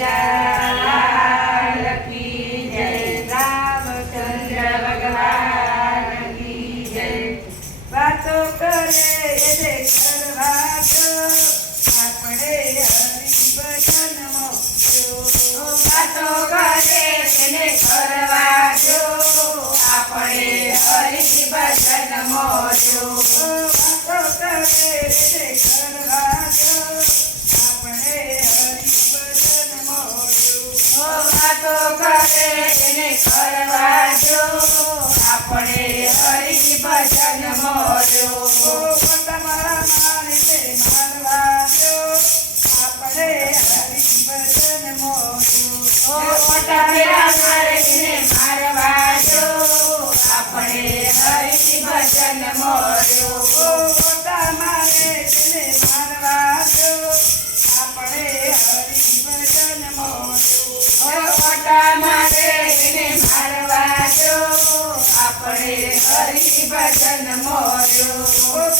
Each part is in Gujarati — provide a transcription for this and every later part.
કનૈયા લાલ કી જય, રામચંદ્ર ભગવાન કી જય. વાતો કરે એને કરવા જો, આપણે હરિભજનમાં જો. વાતો કરે એને કરવા જો, આપણે હરિભજનમાં જો. વાતો કરે એને કરવા જો, આપણે હરિભજનમાં જો. વાતો કરે એને કરવા જો, આપણે હરિભજનમાં જો. મારા મારીને મારવા જો, આપણે હરિભજનમાં જો. મારીને મારવા જો, આપણે હરિભજનમાં જો. મારે તેને મારવા જો, આપણે હરિભજનમાં જો. મારે તેને મારવા જો, આપણે હરિભજનમાં જો.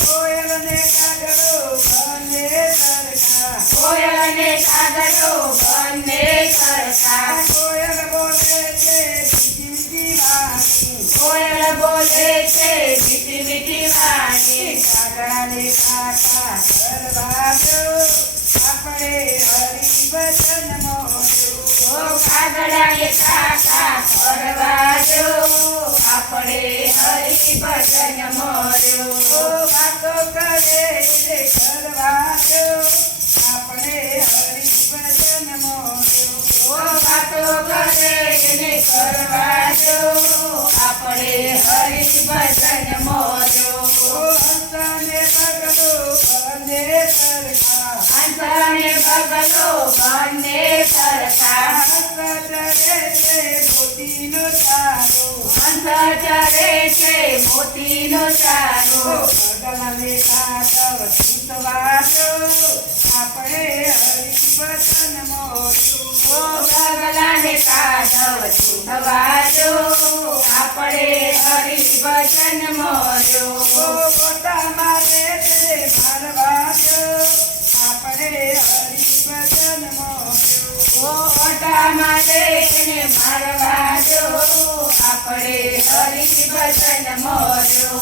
કોયલ ને કાગડો બંને સરખા, કોયલ ને કાગડો બંને સરખા. કોયલ બોલે છે મીઠી મીઠી વાણી, કોયલ બોલે છે મીઠી મીઠી વાણી. કાગડા ને કાકા કરવા જો, આપણે હરિભજનમાં જો. કાગડા ને કાકા કરવા જો, આપણે હરિભજનમાં જો. વાતો કરે એને કરવા જો, આપણે હરિભજનમાં જો. વાતો કરે એને કરવા જો, આપણે હરિભજનમાં જો. હંસને બગલો બંને સરખા, હંસને બગલો બંને સરખા. હંસ ચરે છે મોતીનો ચારો, હંસ ચરે છે મોતીનો ચારો. બગલાને કાઢવ છૂટવા જો, આપણે હરિભજનમાં જો. બગલાને કાઢવ છૂટવા જો, આપણે હરિભજનમાં જો. ગોટા મારે તેને મારવા જો, આપણે હરિભજનમાં જો. ગોટા મારે તેને મારવા જો, આપણે હરિભજનમાં જો.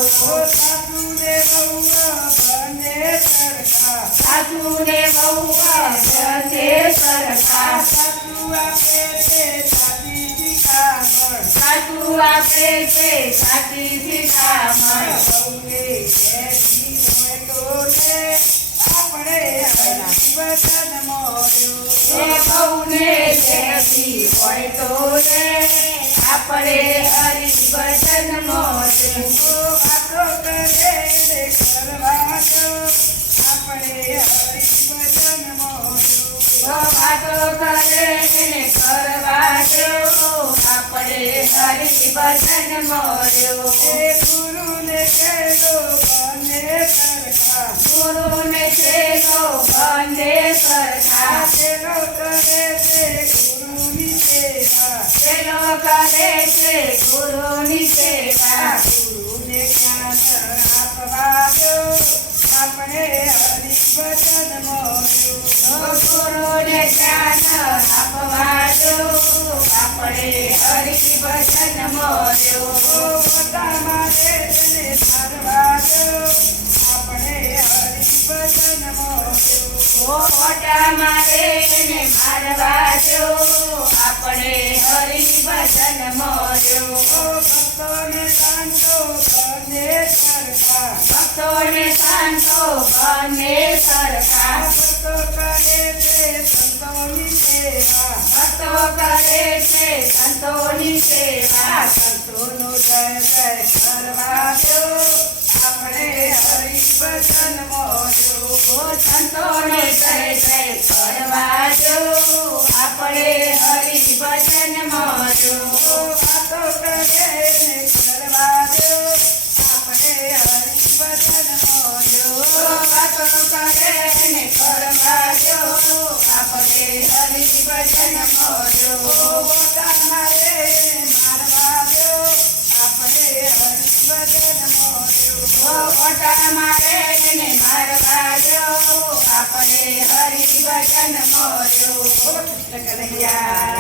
સાસુ ને વહુઆ બંને સરખા, સાસુ ને વહુઆ બંને સરખા. સાસુ આપે છે સાચી શિખામણ, સાસુ આપે છે સાચી શિખામણ. વહુને કહેતી હોય તો લે, આપણે હરિભજનમાં જો. વહુને કહેતી હોય તો લે, આપણે હરિભજનમાં જો. વાતો કરે એને કરવા જો, આપણે હરિભજનમાં જો. વાતો કરે એને કરવા જો, આપણે હરિભજનમાં જો. ગુરુને કહેલો બંને સરખા, ગુરુને કહેલો બંને સરખા. પેલો કરે છે ગુરુની સેવા, પેલો કરે છે ગુરુની સેવા. ગુરુને જ્ઞાન આપવા જો, આપણે હરિભજનમાં જો. ગુરુને જ્ઞાન આપવા જો, આપણે હરિભજનમાં જો. મોટા મારે તેને મારવા જો, આપણે હરિભજનમાં જો. મોટા મારે તેને મારવા જો, આપણે હરિભજનમાં જો. ભક્તોને સંતો બંને સરખા, ભક્તોને સંતો બંને સરખા. ભક્તો કરે છે સંતોની સેવા, ભક્તો કરે છે સંતોની સેવા. સંતોનો જય જય કરવા જો, આપણે હરિભજનમાં જો. સંતોનો જય જય કરવા જો, આપણે હરિભજનમાં જો. વાતો કરે ને કરવા જો, આપણે હરિભજનમાં જો. વાતો કરે ને કરવા જો, આપણે હરિભજનમાં જો. ગોટા મારે મારવા જો, આપણે હરિ ભજન મોર્યું ઓ ખોટા મારે એને મારવા જો આપણે હરિભજન મોર્યું. બોલો કૃષ્ણ કનૈયા